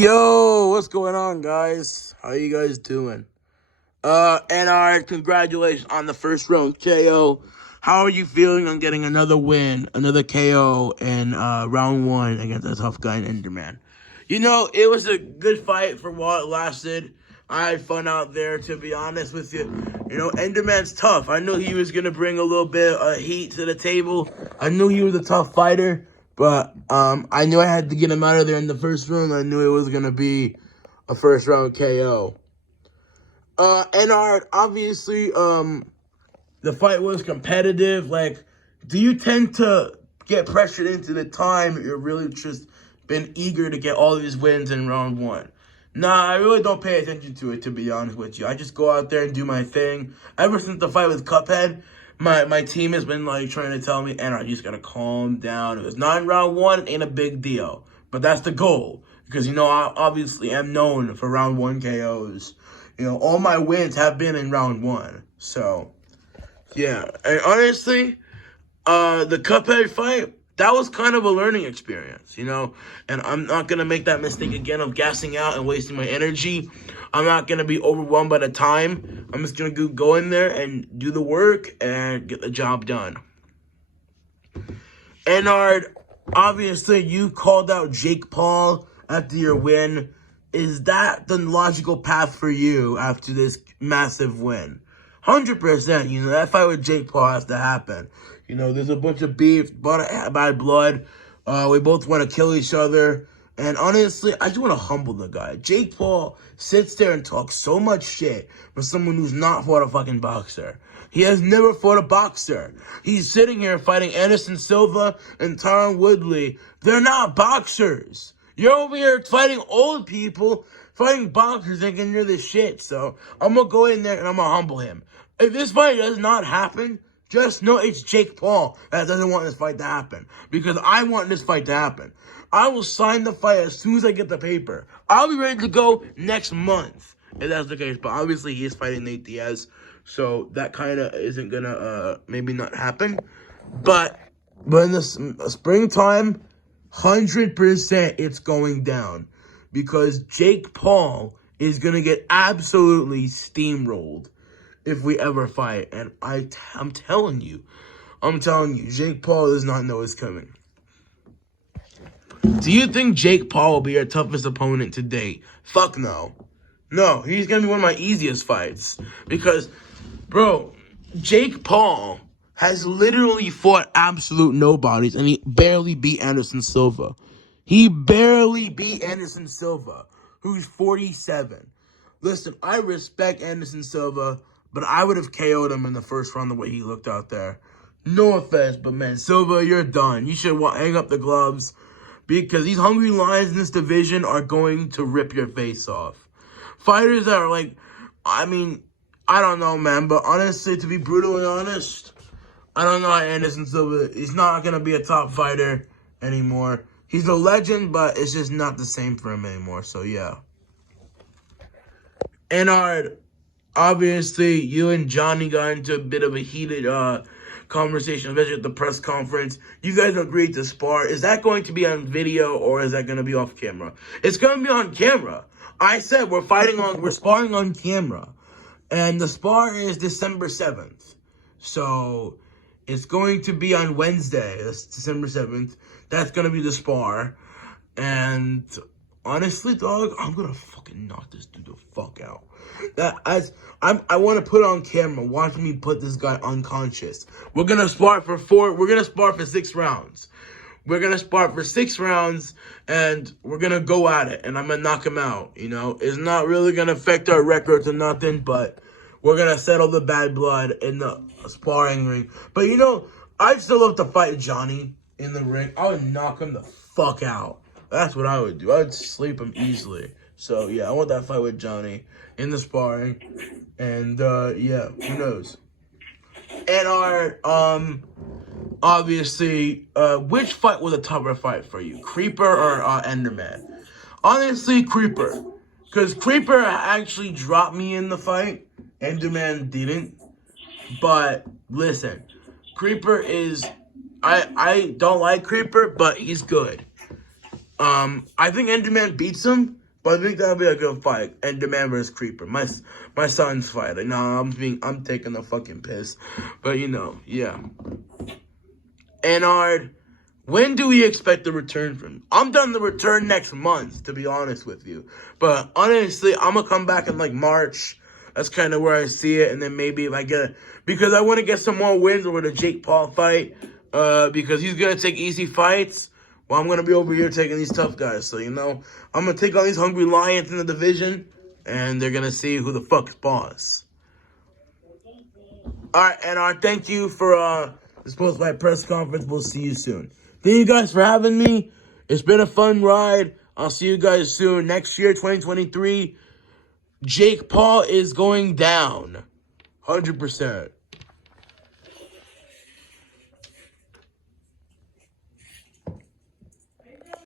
Yo, what's going on, guys? How you guys doing? Ennard, congratulations on the first round KO. How are you feeling on getting another win, another KO in round one against a tough guy in Enderman? You know, it was a good fight for while it lasted. I had fun out there, to be honest with you. You know, Enderman's tough. I knew he was going to bring a little bit of heat to the table. I knew he was a tough fighter. But I knew I had to get him out of there in the first round. I knew it was going to be a first round KO. Ennard, obviously, the fight was competitive. Like, do you tend to get pressured into the time you're really just been eager to get all these wins in round one? Nah, I really don't pay attention to it, to be honest with you. I just go out there and do my thing. Ever since the fight with Cuphead, my team has been like trying to tell me, Ennard, you just gotta calm down. If it's not in round one, it ain't a big deal. But that's the goal. Because, you know, I obviously am known for round one KOs. You know, all my wins have been in round one. So, yeah. And honestly, the Cuphead fight, that was kind of a learning experience, you know? And I'm not going to make that mistake again of gassing out and wasting my energy. I'm not going to be overwhelmed by the time. I'm just going to go in there and do the work and get the job done. Ennard, obviously you called out Jake Paul after your win. Is that the logical path for you after this massive win? 100%, you know, that fight with Jake Paul has to happen. You know, there's a bunch of beef, bad blood. We both want to kill each other. And honestly, I just want to humble the guy. Jake Paul sits there and talks so much shit for someone who's not fought a fucking boxer. He has never fought a boxer. He's sitting here fighting Anderson Silva and Tyron Woodley. They're not boxers. You're over here fighting old people, fighting boxers, thinking you're the shit. So I'm going to go in there and I'm going to humble him. If this fight does not happen, just know it's Jake Paul that doesn't want this fight to happen. Because I want this fight to happen. I will sign the fight as soon as I get the paper. I'll be ready to go next month, if that's the case. But obviously, he is fighting Nate Diaz. So that kind of isn't going to maybe not happen. But in the springtime, 100% it's going down. Because Jake Paul is going to get absolutely steamrolled if we ever fight. And I'm telling you, Jake Paul does not know it's coming. Do you think Jake Paul will be your toughest opponent to date? Fuck no. No, he's going to be one of my easiest fights. Because, bro, Jake Paul has literally fought absolute nobodies, and he barely beat Anderson Silva. He barely beat Anderson Silva, who's 47. Listen, I respect Anderson Silva, but I would have KO'd him in the first round the way he looked out there. No offense, but man, Silva, you're done. You should hang up the gloves. Because these hungry lions in this division are going to rip your face off. Fighters that are like, I mean, I don't know, man. But honestly, to be brutally honest, I don't know Anderson Silva. He's not going to be a top fighter anymore. He's a legend, but it's just not the same for him anymore. So, yeah. Ennard, obviously, you and Johnny got into a bit of a heated conversation, especially at the press conference. You guys agreed to spar. Is that going to be on video or is that going to be off camera? It's going to be on camera. I said we're sparring on camera. And the spar is December 7th. So it's going to be on Wednesday. That's December 7th. That's going to be the spar. And honestly, dog, I'm going to fucking knock this dude the fuck out. I want to put it on camera. Watch me put this guy unconscious. We're gonna spar for 6 rounds. We're gonna spar for 6 rounds, and we're gonna go at it. And I'm gonna knock him out. You know, it's not really gonna affect our records or nothing, but we're gonna settle the bad blood in the sparring ring. But you know, I'd still love to fight Johnny in the ring. I would knock him the fuck out. That's what I would do. I would sleep him easily. So, yeah, I want that fight with Johnny in the sparring. And, yeah, who knows? Ennard, obviously, which fight was a tougher fight for you? Creeper or Enderman? Honestly, Creeper. Because Creeper actually dropped me in the fight. Enderman didn't. But, listen, Creeper is... I don't like Creeper, but he's good. I think Enderman beats him, But I think that'll be a good fight. And Demand versus Creeper. My son's fighting. No, I'm taking a fucking piss. But yeah. Ennard, when do we expect the return from? I'm done the return next month, to be honest with you. But honestly, I'm gonna come back in like March. That's kind of where I see it, and then maybe if I get because I want to get some more wins over the Jake Paul fight. Because he's gonna take easy fights. Well, I'm gonna be over here taking these tough guys. So I'm gonna take on these hungry lions in the division, and they're gonna see who the fuck is boss. All right, and thank you for this post-fight press conference. We'll see you soon. Thank you guys for having me. It's been a fun ride. I'll see you guys soon. Next year, 2023, Jake Paul is going down. 100%.